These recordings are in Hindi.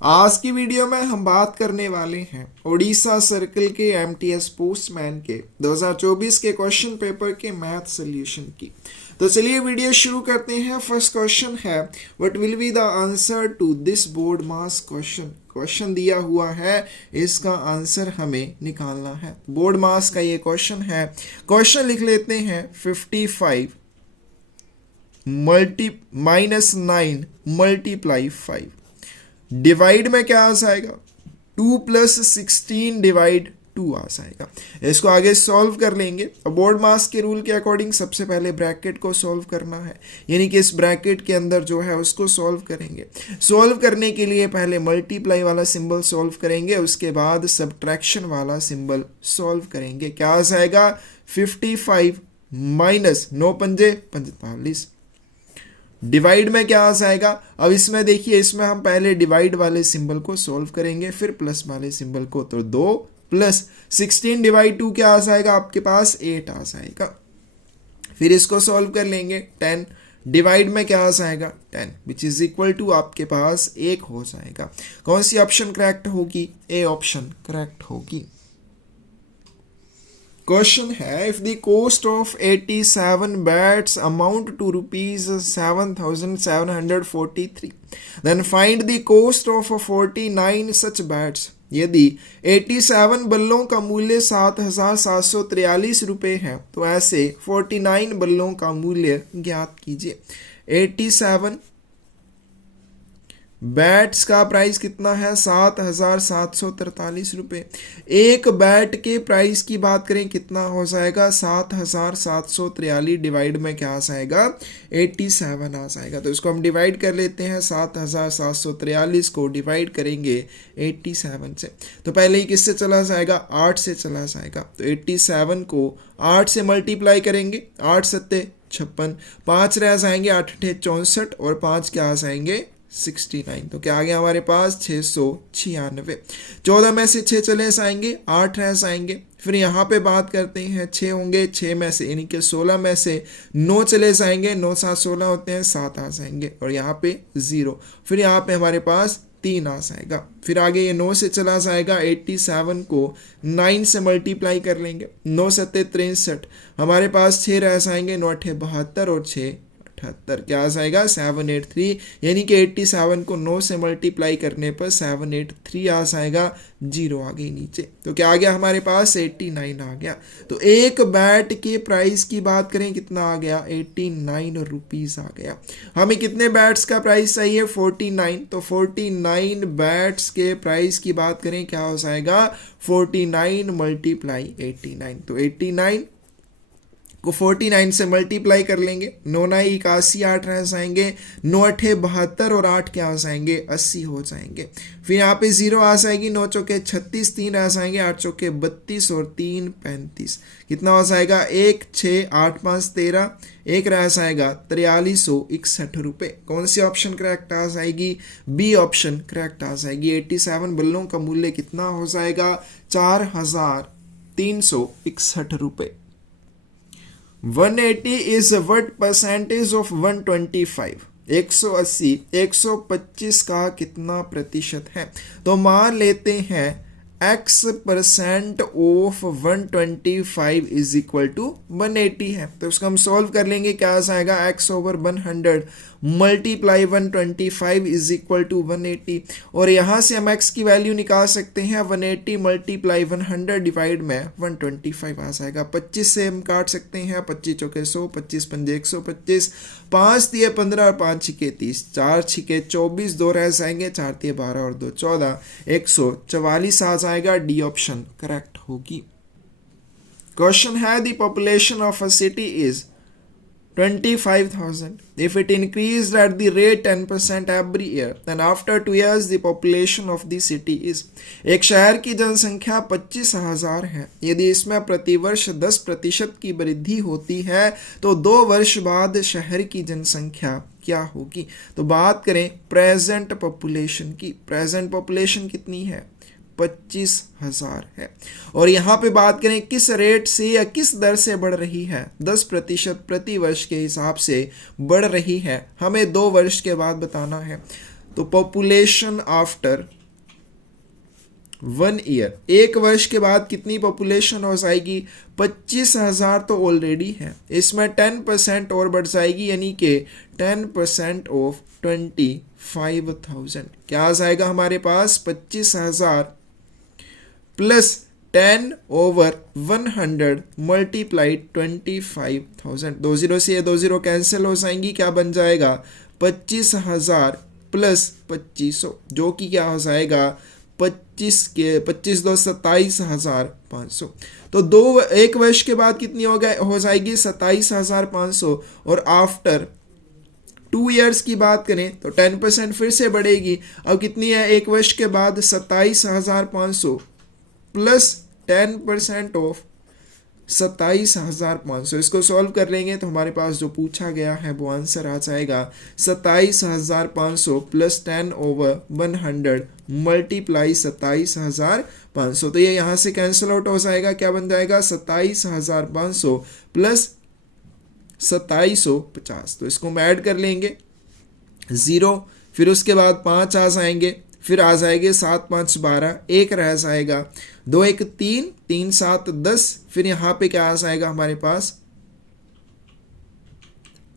आज की वीडियो में हम बात करने वाले हैं उड़ीसा सर्कल के एमटीएस पोस्टमैन के 2024 के क्वेश्चन पेपर के मैथ सॉल्यूशन की। तो चलिए वीडियो शुरू करते हैं। फर्स्ट क्वेश्चन है, what will be the answer to this board mass question. Question दिया हुआ है, इसका आंसर हमें निकालना है। बोर्ड मास का ये क्वेश्चन है। क्वेश्चन लिख लेते हैं, 55 -9 मल्टीप्लाई 5 डिवाइड में क्या आ जाएगा, 2 + 16 डिवाइड 2 आ जाएगा। इसको आगे सॉल्व कर लेंगे। बोर्ड मास के रूल के अकॉर्डिंग सबसे पहले ब्रैकेट को सॉल्व करना है, यानी कि इस ब्रैकेट के अंदर जो है उसको सॉल्व करेंगे। सॉल्व करने के लिए पहले मल्टीप्लाई वाला सिंबल सॉल्व करेंगे, उसके बाद सब्ट्रैक्शन वाला सिंबल सॉल्व करेंगे। क्या आ जाएगा, 55 - 9 पंजे 45 डिवाइड में क्या आ जाएगा। अब इसमें देखिए, इसमें हम पहले डिवाइड वाले सिंबल को सॉल्व करेंगे, फिर प्लस वाले सिंबल को। तो 2 + 16 डिवाइड 2 क्या आ जाएगा आपके पास, 8 आ जाएगा। फिर इसको सॉल्व कर लेंगे, 10 डिवाइड में क्या आ जाएगा, 10 विच इज इक्वल टू आपके पास 1 हो जाएगा। कौन सी ऑप्शन करेक्ट होगी, ए ऑप्शन करेक्ट होगी। क्वेश्चन है, if the cost of 87 bats amount to ₹7,743 then find the cost of 49 such bats. यदि 87 बल्लों का मूल्य 7,743 रुपये है तो ऐसे 49 बल्लों का मूल्य ज्ञात कीजिए। 87 बैट्स का प्राइस कितना है, 7,743 रुपये। एक बैट के प्राइस की बात करें कितना हो जाएगा, 7,743 डिवाइड में क्या आ जाएगा, 87 आ जाएगा। तो इसको हम डिवाइड कर लेते हैं, 7,743 को डिवाइड करेंगे 87 से। तो पहले ही किससे चला जाएगा, 8 से चला जाएगा। तो 87 को 8 से मल्टीप्लाई करेंगे, 8 × 7 = 56, 5 रह जाएंगे, 8 × 8 = 64 और 5 क्या आ जाएंगे, 69। तो क्या आ गया हमारे पास, 696। 14 में से 6 चले जाएंगे, 8 रह जाएंगे। फिर यहाँ पे बात करते हैं, 6 होंगे, 6 में से यानी कि 16 में से 9 चले जाएंगे, 9 × 7 = 16 होते हैं, 7 आ जाएंगे और यहाँ पे 0। फिर यहाँ पे हमारे पास 3 आ जाएगा। फिर आगे ये 9 से चला जाएगा, 87 को 9 से मल्टीप्लाई कर लेंगे, 9 × 7 = 63, हमारे पास 6 रह जाएंगे, 9 × 8 = 72 और 6 78, क्या आ जाएगा, 783। यानी कि 87 को 9 से मल्टीप्लाई करने पर 783 आ जाएगा, 0 आ गई नीचे। तो क्या आ गया हमारे पास, 89 आ गया। तो एक बैट के प्राइस की बात करें कितना आ गया, 89 रुपीस आ गया। हमें कितने बैट्स का प्राइस चाहिए, 49। तो 49 बैट्स के प्राइस की बात करें क्या हो जाएगा, 49 × 89। तो 89 को 49 से मल्टीप्लाई कर लेंगे, 9 × 9 = 81, 8 रह जाएंगे, 9 × 8 = 72 और 8 क्या आ जाएंगे, 80 हो जाएंगे। फिर यहाँ पे 0 आ जाएगी, 9 × 4 = 36, 3 रह जाएंगे, 8 × 4 = 32 और 3 = 35। कितना हो जाएगा, 1 6 8 5 13, 1 रह जाएगा, 4361 रुपये। कौन सी ऑप्शन करेक्ट आ जाएगी, बी ऑप्शन करेक्ट आ जाएगी। 87 बल्लों का मूल्य कितना हो जाएगा, 4,361 रुपये। 180 is what percentage of 125? 180 125 का कितना प्रतिशत है। तो मान लेते हैं x% of 125 is equal to 180 है। तो उसको हम सॉल्व कर लेंगे, क्या आ जाएगा, x/100 multiply 125 is equal to 180। और यहाँ से हम x की वैल्यू निकाल सकते हैं, 180 मल्टीप्लाई 100 डिवाइड में 125 आ जाएगा। 25 से हम काट सकते हैं, 25 × 4 = 100, 25 × 5 = 125, 5 × 3 = 15 और 5 × 6 = 30, 4 × 6 = 24, 2 रह जाएंगे, 4 × 3 = 12 और 2 = 14, 144 आ जाएगा। डी ऑप्शन करेक्ट होगी। क्वेश्चन है, the population of a city is 25,000 if it increased at the rate 10% every year then after 2 years the population of the city is। एक शहर की जनसंख्या 25,000 है, यदि इसमें प्रतिवर्ष 10% की वृद्धि होती है तो 2 वर्ष बाद शहर की जनसंख्या क्या होगी। तो बात करें प्रेजेंट पॉपुलेशन की, प्रेजेंट पॉपुलेशन कितनी है, 25,000 है। और यहाँ पे बात करें किस रेट से या किस दर से बढ़ रही है, 10% प्रति वर्ष के हिसाब से बढ़ रही है। हमें 2 वर्ष के बाद बताना है। तो पॉपुलेशन आफ्टर 1 ईयर, एक वर्ष के बाद कितनी पॉपुलेशन हो जाएगी? 25,000 तो ऑलरेडी है, इसमें 10% और बढ़ जाएगी, यानी कि 10% ऑफ 25,000 क्या आ जाएगा हमारे पास? 25,000 प्लस 10/100 मल्टीप्लाइड 25,000। 2 0 से ये 2 0 कैंसिल हो जाएंगी, क्या बन जाएगा? 25,000 प्लस 2500, जो कि क्या हो जाएगा? 25 2 27,500। तो एक वर्ष के बाद कितनी हो जाएगी? 27,500। और आफ्टर 2 ईयर्स की बात करें तो 10% फिर से बढ़ेगी। अब कितनी है एक वर्ष के बाद? 27,500 प्लस 10% ऑफ 27,500। इसको सॉल्व कर लेंगे तो हमारे पास जो पूछा गया है वो आंसर आ जाएगा 27,500 प्लस 10/100 मल्टीप्लाई 27,500। तो ये यहाँ से कैंसिल आउट हो जाएगा, क्या बन जाएगा? 27,500 प्लस 2750। तो इसको हम ऐड कर लेंगे 0, फिर उसके बाद 5 आ जाएंगे, फिर आ जाएंगे 7 5 12, 1 रह जाएगा, 2 1 3, 3 7 10, फिर यहाँ पे क्या आ जाएगा हमारे पास?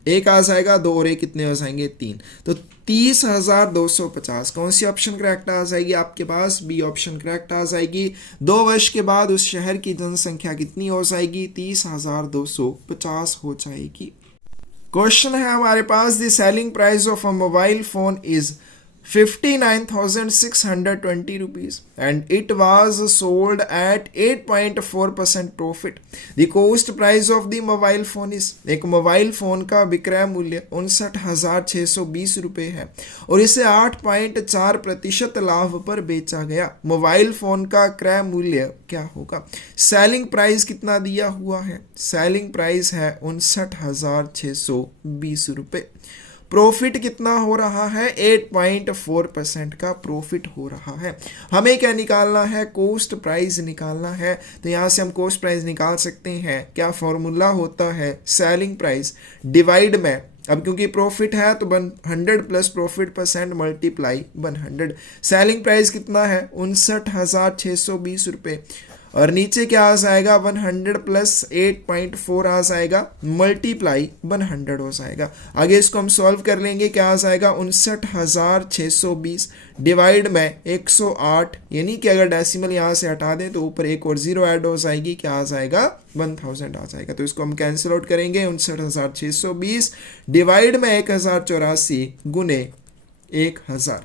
1 आ जाएगा, 2 और 1 कितने हो जाएंगे? 3। तो 30,250 कौन सी ऑप्शन करेक्ट आ जाएगी आपके पास? बी ऑप्शन करेक्ट आ जाएगी। 2 वर्ष के बाद उस शहर की जनसंख्या कितनी हो जाएगी? 30,250 हो जाएगी। क्वेश्चन है हमारे पास, the selling price of a mobile phone is 59,620 rupees and it was sold at 8.4% profit. The cost price of the mobile phone is, एक मोबाइल फोन का विक्रय मूल्य 59,620 रुपये है और इसे 8.4% लाभ पर बेचा गया। मोबाइल फोन का क्रय मूल्य क्या होगा? सेलिंग प्राइस कितना दिया हुआ है? सेलिंग प्राइस है 59,620 रुपये। प्रॉफिट कितना हो रहा है? 8.4% का प्रॉफिट हो रहा है। हमें क्या निकालना है? कॉस्ट प्राइस निकालना है। तो यहाँ से हम कॉस्ट प्राइस निकाल सकते हैं। क्या फॉर्मूला होता है? सेलिंग प्राइस डिवाइड में, अब क्योंकि प्रॉफिट है तो 100 plus profit percent multiply 100। Selling price कितना है? 59,620 रुपये और नीचे क्या आ जाएगा? 100 प्लस 8.4 आ जाएगा मल्टीप्लाई 100 हो जाएगा। आगे इसको हम सॉल्व कर लेंगे, क्या आ जाएगा? 59,620 डिवाइड में 108, यानी कि अगर डेसिमल यहाँ से हटा दें तो ऊपर एक और 0 ऐड हो जाएगी, क्या आ जाएगा? 1000 आ जाएगा। तो इसको हम कैंसिल आउट करेंगे, 59,620 डिवाइड में 1084 गुने 1000।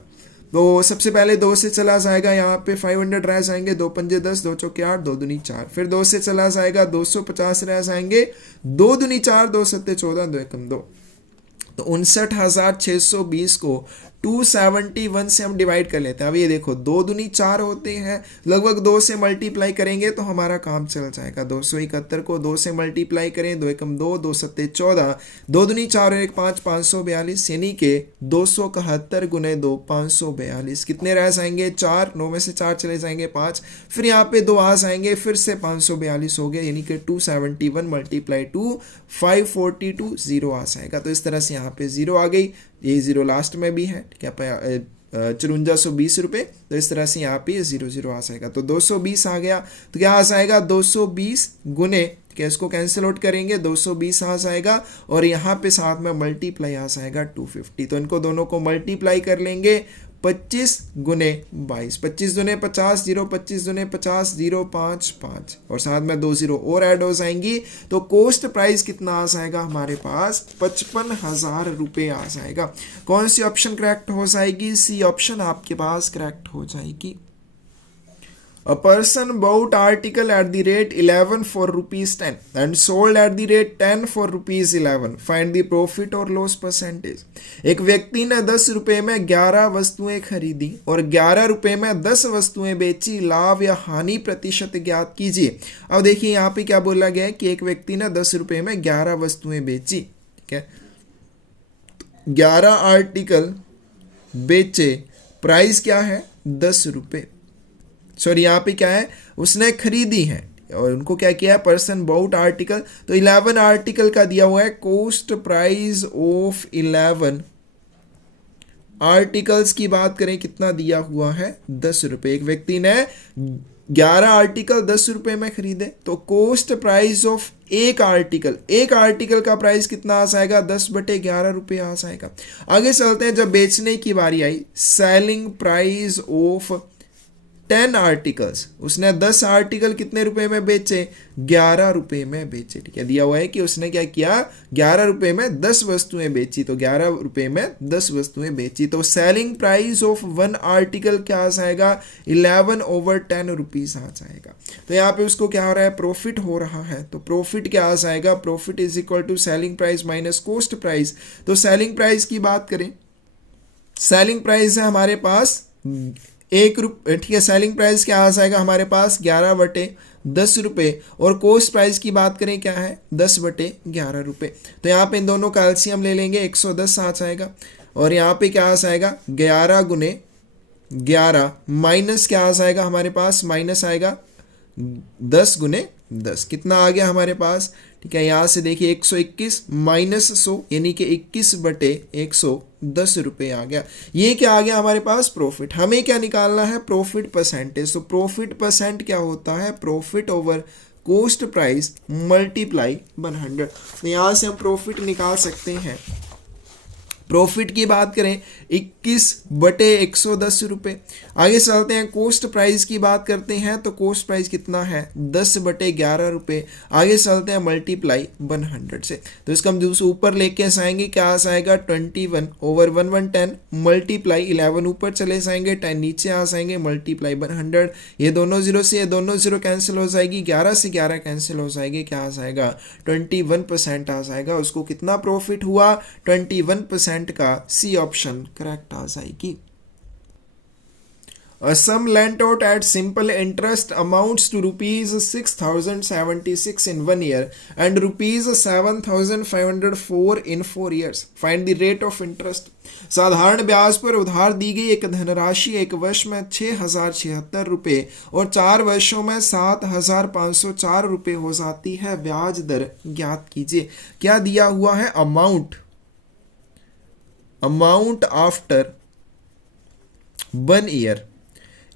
तो सबसे पहले 2 से चला जाएगा, यहाँ पे 500 रह जाएंगे, 2 पंजे 10, 2 चौके 8, 2 दूनी 4, फिर 2 से चला जाएगा 250 रह जाएंगे, 2 दूनी 4, 2 सत्ते 14, 2 एकम 2। तो 59,620 को 271 से हम डिवाइड कर लेते हैं। अब ये देखो 2 दूनी 4 होते हैं, लगभग 2 से मल्टीप्लाई करेंगे तो हमारा काम चल जाएगा। 271 को 2 से मल्टीप्लाई करें, 2 एकम 2, 2 सत्ते 14, 2 दूनी 4 और 1 5, 542, यानी कि 271 गुने 2 542। कितने रह जाएंगे? 4, 9 में से 4 चले जाएंगे 5, फिर यहाँ पे 2 आ जाएंगे, फिर से 542 हो गए, यानी कि 271 मल्टीप्लाई 2 542 0 आ जाएगा। तो इस तरह से यहाँ पे 0 आ गई, ये 0 लास्ट में भी है, ठीक है, 5420 रुपये। तो इस तरह से यहाँ पे 0 आ जाएगा। तो 220 आ गया, तो क्या आ जाएगा? 220 गुने, क्या इसको कैंसिल आउट करेंगे, 220 आ जाएगा और यहाँ पे साथ में मल्टीप्लाई आ जाएगा 250। तो इनको दोनों को मल्टीप्लाई कर लेंगे, 25 गुने 22, 25 दुने 50 0, 25 दुने 50 0, 5 5 और साथ में 2 0 और ऐड हो जाएंगी। तो कॉस्ट प्राइस कितना आ जाएगा हमारे पास? 55,000 रुपये आ जाएगा। कौन सी ऑप्शन करेक्ट हो जाएगी? सी ऑप्शन आपके पास करेक्ट हो जाएगी। A person bought article at the rate 11 for rupees 10 and sold at the rate 10 for rupees 11. Find the profit or loss percentage. एक व्यक्ति ने 10 रुपए में 11 वस्तुएं खरीदी और 11 रुपए में 10 वस्तुएं बेची, लाभ या हानि प्रतिशत ज्ञात कीजिए। अब देखिए यहाँ पे क्या बोला गया है कि एक व्यक्ति ने 10 रुपए में 11 वस्तुएं बेची, ठीक है, 11 आर्टिकल बेचे, प्राइस क्या है? 10 रुपए। सॉरी, यहाँ पे क्या है? उसने खरीदी है और उनको क्या किया है? Person bought article. तो 11 आर्टिकल का दिया हुआ है, कॉस्ट प्राइस ऑफ 11 आर्टिकल्स की बात करें कितना दिया हुआ है 10 रुपये। एक व्यक्ति ने 11 आर्टिकल 10 रुपये में खरीदे तो कॉस्ट प्राइस ऑफ एक आर्टिकल का प्राइस कितना आ जाएगा 10/11 रुपये आ जाएगा। आगे चलते हैं, जब बेचने की बारी आई, सेलिंग प्राइस ऑफ 10 आर्टिकल्स, उसने 10 आर्टिकल कितने रुपए में बेचे 11 रुपए में बेचे। ठीक है, दिया हुआ है कि उसने क्या किया 11 रुपए में 10 वस्तुएं बेची, तो 11 रुपए में 10 वस्तुएं बेची। तो सेलिंग प्राइस ऑफ 1 आर्टिकल क्या आ जाएगा 11/10 रुपीज आ जाएगा। तो यहाँ पे उसको क्या हो रहा है प्रॉफिट हो रहा है। तो प्रॉफिट क्या आ जाएगा, profit is equal to selling price minus cost price. तो सेलिंग प्राइस की बात करें, सेलिंग प्राइस है हमारे पास ठीक है, सेलिंग प्राइस क्या आ जाएगा हमारे पास 11/10 रुपये, और कॉस्ट प्राइस की बात करें क्या है 10/11 रुपये। तो यहाँ पे इन दोनों का एलसीएम ले लेंगे 110 आ जाएगा, और यहाँ पे क्या आ जाएगा 11 गुने 11 माइनस क्या आ जाएगा हमारे पास, माइनस आएगा 10 गुने 10, कितना आ गया हमारे पास। ठीक है, यहाँ से देखिए 121 माइनस 100 यानी कि 21/110 रुपये आ गया। ये क्या आ गया हमारे पास प्रॉफिट। हमें क्या निकालना है प्रॉफिट परसेंटेज। तो प्रॉफिट परसेंट क्या होता है, profit over cost price multiply 100। तो यहाँ से हम प्रॉफिट निकाल सकते हैं। प्रॉफिट की बात करें 21/110 रुपये। आगे चलते हैं, कॉस्ट प्राइस की बात करते हैं तो कॉस्ट प्राइस कितना है 10/11 रुपये। आगे चलते हैं मल्टीप्लाई 100 से, तो इसका हम दूसरे ऊपर लेके आएंगे, क्या आ जाएगा 21/110 मल्टीप्लाई 11 ऊपर चले जाएंगे, 10 नीचे आ जाएंगे, मल्टीप्लाई 100। ये दोनों जीरो से ये दोनों जीरो कैंसिल हो जाएगी, 11 से 11 कैंसिल हो जाएगी, क्या आ जाएगा 21% आ जाएगा। उसको कितना प्रॉफिट हुआ 21% का सी ऑप्शन करेक्ट आ जाएगी। A sum lent out at simple interest amounts to rupees 6,076 in 1 year and rupees 7,504 in 4 years. Find the rate of interest. साधारण ब्याज पर उधार दी गई एक धनराशि एक वर्ष में 6,076 रुपये और 4 वर्षों में 7,504 रुपये हो जाती है। ब्याज दर ज्ञात कीजिए। क्या दिया हुआ है अमाउंट आफ्टर 1 ईयर।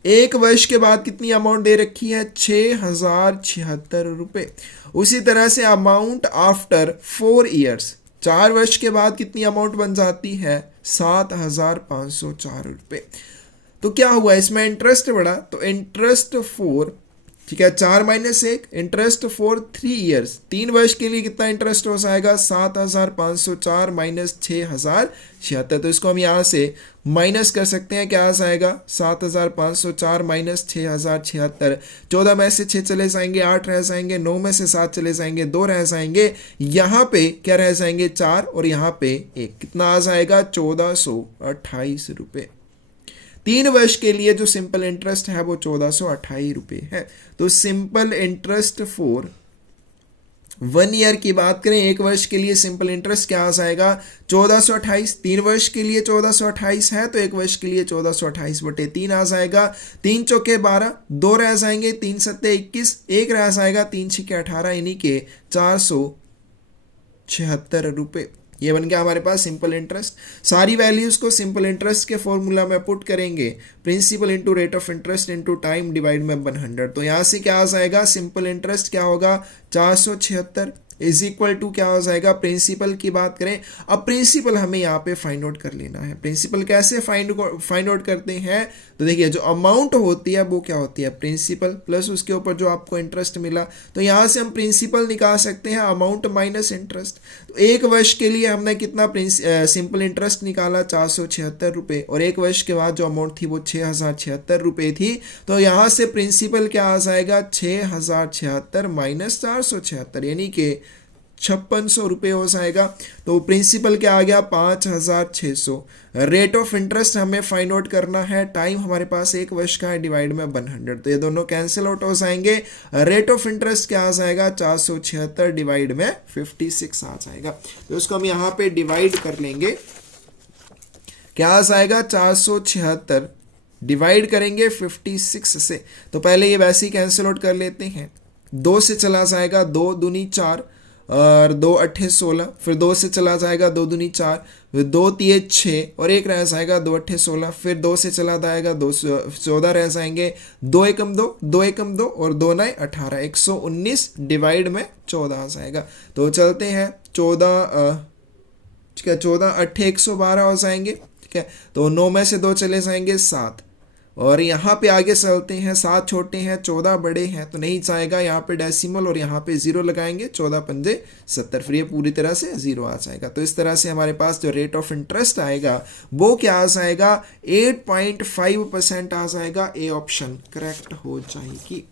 एक वर्ष के बाद कितनी अमाउंट दे रखी है 6,076 रुपये। उसी तरह से अमाउंट आफ्टर 4 ईयर्स, 4 वर्ष के बाद कितनी अमाउंट बन जाती है 7,504 रुपये। तो क्या हुआ इसमें इंटरेस्ट बढ़ा, तो इंटरेस्ट 4, ठीक है 4 माइनस 1 इंटरेस्ट फॉर 3 ईयर्स, 3 वर्ष के लिए कितना इंटरेस्ट हो जाएगा 7,504 माइनस 6,076। तो इसको हम यहाँ से माइनस कर सकते हैं, क्या आ जाएगा 7,504 माइनस 6,076। 14 में से 6 चले जाएंगे 8 रह जाएंगे, 9 में से 7 चले जाएंगे 2 रह जाएंगे, यहाँ पे क्या रह जाएंगे 4 और यहाँ पे 1, कितना आ जाएगा 1,428 रुपये। 3 वर्ष के लिए जो सिंपल इंटरेस्ट है वो 1,428 रुपये है। तो सिंपल इंटरेस्ट फॉर 1 ईयर की बात करें, एक वर्ष के लिए सिंपल इंटरेस्ट क्या आ जाएगा 1,428। 3 वर्ष के लिए 1,428 है तो एक वर्ष के लिए 1,428/3 आ जाएगा। 3 चौके 12, 2 रह जाएंगे, 3 सत्ते 21, 1 रह जाएगा, 3 छिके 18 यानी कि 476 रुपये। ये बन गया हमारे पास सिंपल इंटरेस्ट। सारी वैल्यूज को सिंपल इंटरेस्ट के फॉर्मूला में पुट करेंगे, principal into rate of interest into time divide में 100। तो यहाँ से क्या आ जाएगा सिंपल इंटरेस्ट क्या होगा 476 इज इक्वल टू क्या हो जाएगा, प्रिंसिपल की बात करें। अब प्रिंसिपल हमें यहाँ पे फाइंड आउट कर लेना है। प्रिंसिपल कैसे फाइंड आउट करते हैं, तो देखिए जो अमाउंट होती है वो क्या होती है प्रिंसिपल प्लस उसके ऊपर जो आपको इंटरेस्ट मिला। तो यहाँ से हम प्रिंसिपल निकाल सकते हैं अमाउंट माइनस इंटरेस्ट। तो एक वर्ष के लिए हमने कितना सिंपल इंटरेस्ट निकाला 476 रुपये, और एक वर्ष के बाद जो अमाउंट थी वो 6,076 रुपये थी। तो यहाँ से प्रिंसिपल क्या आ जाएगा 6,076 माइनस 476 यानी कि 5600 रुपये हो जाएगा। तो प्रिंसिपल क्या आ गया 5,600। रेट ऑफ इंटरेस्ट हमें फाइंड आउट करना है, टाइम हमारे पास एक वर्ष का है, डिवाइड में 100। तो ये दोनों कैंसिल आउट हो जाएंगे। रेट ऑफ इंटरेस्ट क्या आ जाएगा 476 डिवाइड में 56 आ जाएगा। तो उसको हम यहाँ पे डिवाइड कर लेंगे, क्या आ जाएगा 476 डिवाइड करेंगे 56 से। तो पहले ये वैसे ही कैंसिल आउट कर लेते हैं, 2 से चला जाएगा 2 दूनी 4 और 2 अट्ठे 16, फिर 2 से चला जाएगा 2 दूनी 4, दो तिये 6 और एक रह जाएगा 2 अट्ठे 16, फिर 2 से चला जाएगा 2 14 रह जाएंगे, 2 एकम 2, 2 एकम 2 और 2 9 18, 119 डिवाइड में 14 आ जाएगा। तो चलते हैं 14 ठीक है, 14 अट्ठे 112 हो जाएंगे। ठीक है, तो 9 में से 2 चले जाएंगे 7, और यहाँ पे आगे चलते हैं, 7 छोटे हैं 14 बड़े हैं तो नहीं जाएगा, यहाँ पे डेसिमल और यहाँ पे 0 लगाएंगे, 14 पंजे 70, फिर ये पूरी तरह से 0 आ जाएगा। तो इस तरह से हमारे पास जो रेट ऑफ इंटरेस्ट आएगा वो क्या आ जाएगा, 8.5% आ जाएगा। ए ऑप्शन करेक्ट हो जाएगी।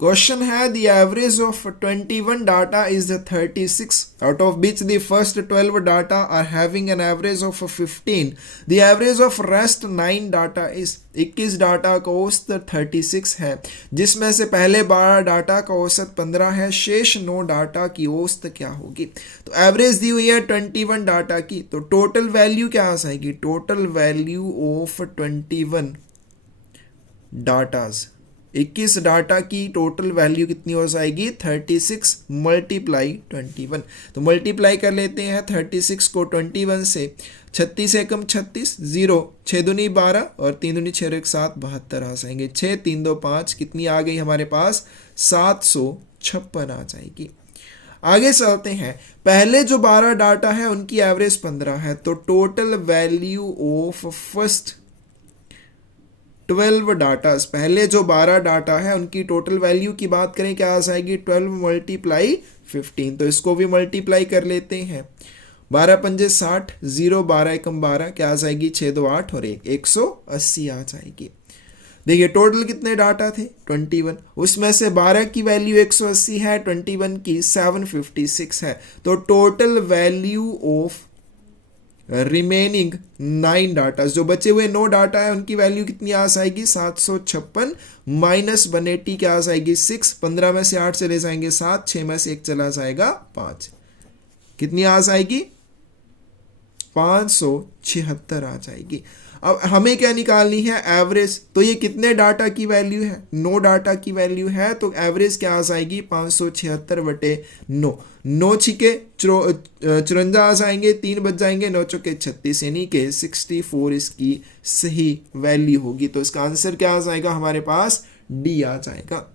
क्वेश्चन है the average of 21 data is 36 out of which the first 12 data are having an average of 15. The average of rest 9 data is 21 data का औसत 36 है, जिसमें से पहले 12 डाटा का औसत 15 है, शेष 9 डाटा की औसत क्या होगी। तो एवरेज दी हुई है 21 डाटा की, तो टोटल वैल्यू क्या आ जाएगी, total value of 21 datas, 21 data की टोटल वैल्यू कितनी हो जाएगी, 36 मल्टीप्लाई 21। तो मल्टीप्लाई कर लेते हैं 36 को 21 से, 36 एकम 36, 0 6 दूनी 12 और 3 दूनी 6 1 7, 72 आ जाएंगे। 6 3 2 5 कितनी आ गई हमारे पास, 756 आ जाएगी। आगे चलते हैं, पहले जो 12 डाटा है उनकी एवरेज 15 है, तो total value of first 12 datas, पहले जो 12 डाटा है उनकी टोटल वैल्यू की बात करें क्या आ जाएगी, 12 मल्टीप्लाई 15। तो इसको भी मल्टीप्लाई कर लेते हैं, 12 पंजे 60, 0 12 एकम 12, क्या आ जाएगी 6 2 8 और 1 180 आ जाएगी। देखिए टोटल कितने डाटा थे 21, उसमें से 12 की वैल्यू 180 है, 21 की 756 है, तो total value of remaining 9 data, जो बचे हुए 9 डाटा है उनकी वैल्यू कितनी आ जाएगी, 756 माइनस 180 क्या आ जाएगी 6, 15 में से 8 चले जाएंगे 7, 6 में से 1 चला जाएगा 5, कितनी आ जाएगी 576 आ जाएगी। अब हमें क्या निकालनी है, एवरेज। तो ये कितने डाटा की वैल्यू है, 9 डाटा की वैल्यू है, तो एवरेज क्या आ जाएगी 576 बटे 9, 9 छिके 54 आ जाएंगे, 3 बच जाएंगे, 9 चौके 36, यानी कि 64 इसकी सही वैल्यू होगी। तो इसका आंसर क्या आ जाएगा हमारे पास, डी आ जाएगा।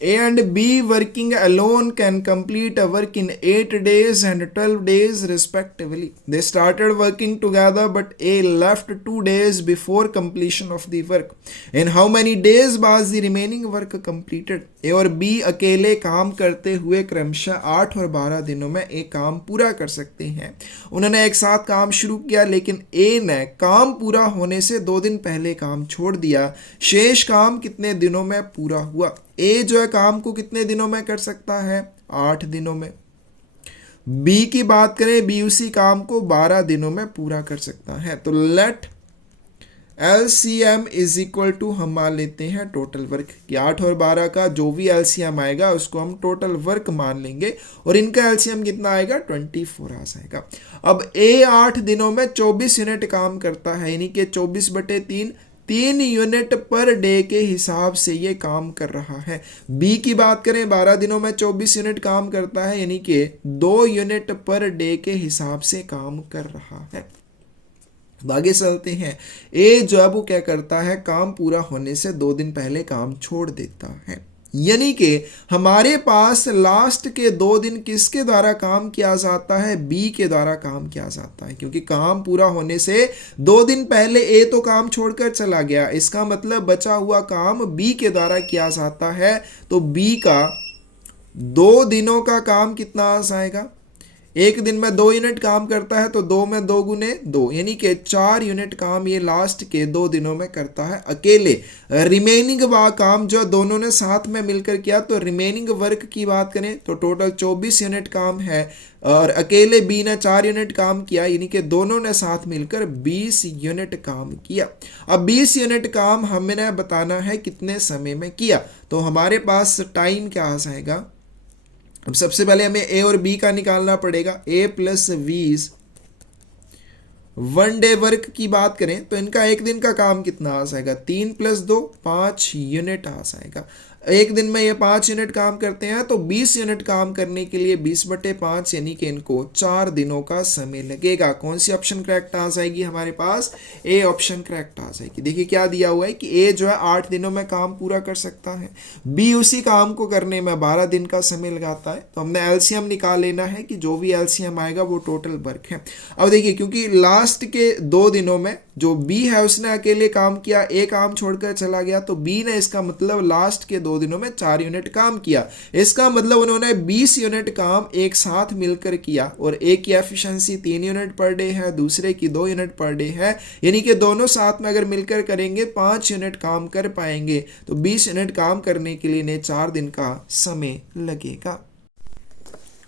A and B working alone can complete a work in 8 days and 12 days respectively. They started working together but A left 2 days before completion of the work. In how many days was the remaining work completed? A और B अकेले काम करते हुए क्रमशः 8 और 12 दिनों में एक काम पूरा कर सकते हैं। उन्होंने एक साथ काम शुरू किया, लेकिन A ने काम पूरा होने से 2 दिन पहले काम छोड़ दिया। शेष काम कितने दिनों में पूरा हुआ? ए जो है काम को कितने दिनों में कर सकता है, 8 दिनों में। बी की बात करें, बी उसी काम को 12 दिनों में पूरा कर सकता है। तो let LCM is equal to हम मान लेते हैं टोटल वर्क कि 8 और 12 का जो भी LCM आएगा उसको हम टोटल वर्क मान लेंगे, और इनका LCM कितना आएगा 24 आ जाएगा। अब ए 8 दिनों में 24 यूनिट काम करता है, यानी कि 24 बटे 3 यूनिट पर डे के हिसाब से ये काम कर रहा है। बी की बात करें, 12 दिनों में 24 यूनिट काम करता है, यानी कि 2 यूनिट पर डे के हिसाब से काम कर रहा है। आगे चलते हैं, ए जो है वो क्या करता है, काम पूरा होने से 2 दिन पहले काम छोड़ देता है, यानी कि हमारे पास लास्ट के 2 दिन किसके द्वारा काम किया जाता है, बी के द्वारा काम किया जाता है, क्योंकि काम पूरा होने से 2 दिन पहले ए तो काम छोड़कर चला गया, इसका मतलब बचा हुआ काम बी के द्वारा किया जाता है। तो बी का 2 दिनों का काम कितना आ जाएगा, एक दिन में 2 यूनिट काम करता है, तो 2 में 2 गुने 2, यानी कि 4 यूनिट काम ये लास्ट के 2 दिनों में करता है अकेले। रिमेनिंग काम जो दोनों ने साथ में मिलकर किया, तो रिमेनिंग वर्क की बात करें तो टोटल 24 यूनिट काम है, और अकेले बी ने 4 यूनिट काम किया, यानी कि दोनों ने साथ मिलकर 20 यूनिट काम किया। अब 20 यूनिट काम हमें बताना है कितने समय में किया, तो हमारे पास टाइम क्या आ जाएगा। अब सबसे पहले हमें ए और बी का निकालना पड़ेगा। ए प्लस 20 1 डे वर्क की बात करें तो इनका एक दिन का काम कितना आ जाएगा, 3 + 2 5 यूनिट आ जाएगा। एक दिन में ये 5 यूनिट काम करते हैं, तो 20 यूनिट काम करने के लिए 20/5 यानी कि इनको 4 दिनों का समय लगेगा। कौन सी ऑप्शन करेक्ट आ जाएगी हमारे पास? ए ऑप्शन करेक्ट आ जाएगी। देखिए क्या दिया हुआ है कि ए जो है 8 दिनों में काम पूरा कर सकता है, बी उसी काम को करने में 12 दिन का समय लगाता है। तो हमने एलसीएम निकाल लेना है कि जो भी एलसीएम आएगा वो टोटल वर्क है। अब देखिए क्योंकि लास्ट के 2 दिनों में जो बी है उसने अकेले काम किया, ए काम छोड़कर चला गया, तो बी ने इसका मतलब लास्ट के 2 दिनों में 4 यूनिट काम किया। इसका मतलब उन्होंने 20 यूनिट काम एक साथ मिलकर किया, और एक की एफिशिएंसी 3 यूनिट पर डे है, दूसरे की 2 यूनिट पर डे है, यानी कि दोनों साथ में अगर मिलकर करेंगे 5 यूनिट काम कर पाएंगे। तो 20 यूनिट काम करने के लिए इन्हें 4 दिन का समय लगेगा।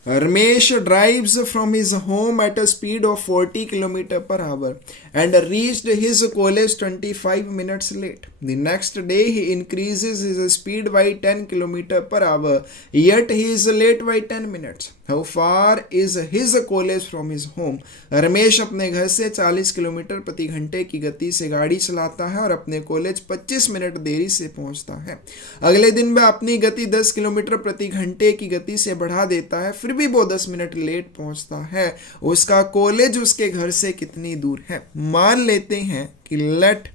Ramesh drives from his home at a speed of 40 km/h and reached his college 25 minutes late. The next day he increases his speed by 10 km/h, yet he is late by 10 minutes. How far is his college from his home? Ramesh अपने घर से 40 किलोमीटर प्रति घंटे की गति से गाड़ी चलाता है और अपने कॉलेज 25 मिनट देरी से पहुंचता है। अगले दिन वह अपनी गति 10 किलोमीटर प्रति घंटे की गति से बढ़ा देता है, फिर भी वो 10 मिनट लेट पहुंचता है। उसका कॉलेज उसके घर से कितनी दूर है? मान लेते हैं कि लेट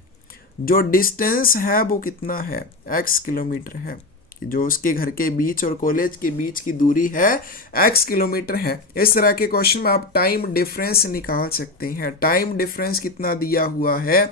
जो डिस्टेंस है वो कितना है, x किलोमीटर है, जो उसके घर के बीच और कॉलेज के बीच की दूरी है x किलोमीटर है। इस तरह के क्वेश्चन में आप टाइम डिफरेंस निकाल सकते हैं। टाइम डिफरेंस कितना दिया हुआ है?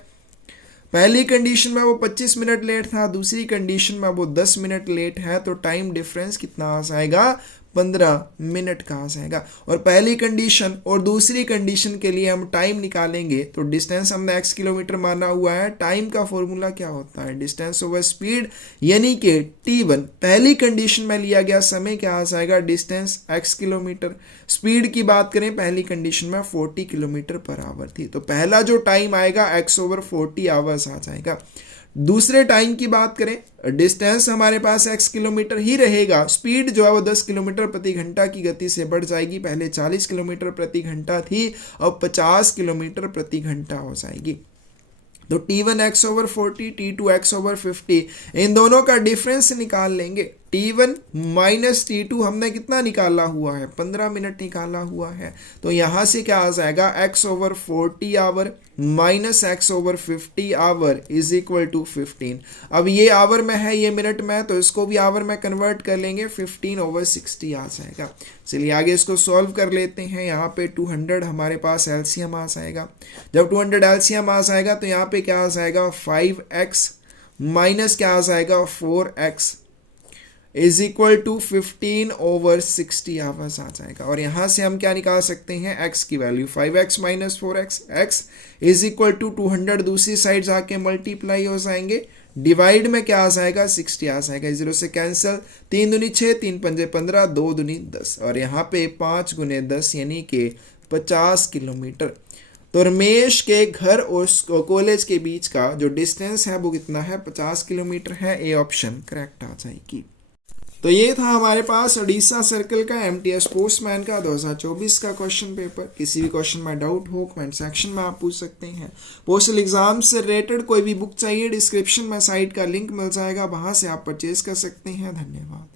पहली कंडीशन में वो 25 मिनट लेट था, दूसरी कंडीशन में वो 10 मिनट लेट है, तो टाइम डिफरेंस कितना आ जाएगा? 15 मिनट का आ जाएगा। और पहली कंडीशन और दूसरी कंडीशन के लिए हम टाइम निकालेंगे, तो डिस्टेंस हमने x किलोमीटर माना हुआ है, टाइम का फॉर्मूला क्या होता है? डिस्टेंस ओवर स्पीड, यानी कि t1। पहली कंडीशन में लिया गया समय क्या आ जाएगा? Distance x kilometre. स्पीड की बात करें, पहली कंडीशन में 40 km/h थी, तो पहला जो टाइम आएगा x/40 आवर्स आ जाएगा। दूसरे टाइम की बात करें, डिस्टेंस हमारे पास x किलोमीटर ही रहेगा, स्पीड जो है वो 10 किलोमीटर प्रति घंटा की गति से बढ़ जाएगी। पहले 40 किलोमीटर प्रति घंटा थी, अब 50 किलोमीटर प्रति घंटा हो जाएगी। तो t1 x/40, t2 x/50, इन दोनों का डिफरेंस निकाल लेंगे। t1 माइनस t2 हमने कितना निकाला हुआ है? 15 मिनट निकाला हुआ है। तो यहाँ से क्या आ जाएगा? x/40 hour minus x/50 hour is equal to 15। अब ये आवर में है, ये मिनट में है, तो इसको भी आवर में कन्वर्ट कर लेंगे, 15/60 आ जाएगा। चलिए आगे इसको सॉल्व कर लेते हैं। यहाँ पे 200 हमारे पास एलसीएम आ जाएगा। जब 200 एलसीएम आ जाएगा तो यहाँ पे क्या आ जाएगा? 5x माइनस क्या आ जाएगा? 4x is equal to 15/60 hours आ जाएगा। और यहाँ से हम क्या निकाल सकते हैं? x की value 5x minus 4x, x is equal to 200 दूसरी साइड जाके मल्टीप्लाई हो जाएंगे, डिवाइड में क्या आ जाएगा? 60 आ जाएगा। 0 से कैंसिल, 3 दूनी 6, 3 पंजे 15, 2 दूनी 10, और यहाँ पे 5 गुने 10 यानी कि 50 किलोमीटर। तो रमेश के घर और कॉलेज के बीच का जो डिस्टेंस है वो कितना है? 50 किलोमीटर है। ए ऑप्शन करेक्ट आ जाएगी। तो ये था हमारे पास उड़ीसा सर्कल का एमटीएस पोस्टमैन का 2024 का क्वेश्चन पेपर। किसी भी क्वेश्चन में डाउट हो कमेंट सेक्शन में आप पूछ सकते हैं। पोस्टल एग्जाम से रिलेटेड कोई भी बुक चाहिए, डिस्क्रिप्शन में साइट का लिंक मिल जाएगा, वहां से आप परचेज कर सकते हैं। धन्यवाद।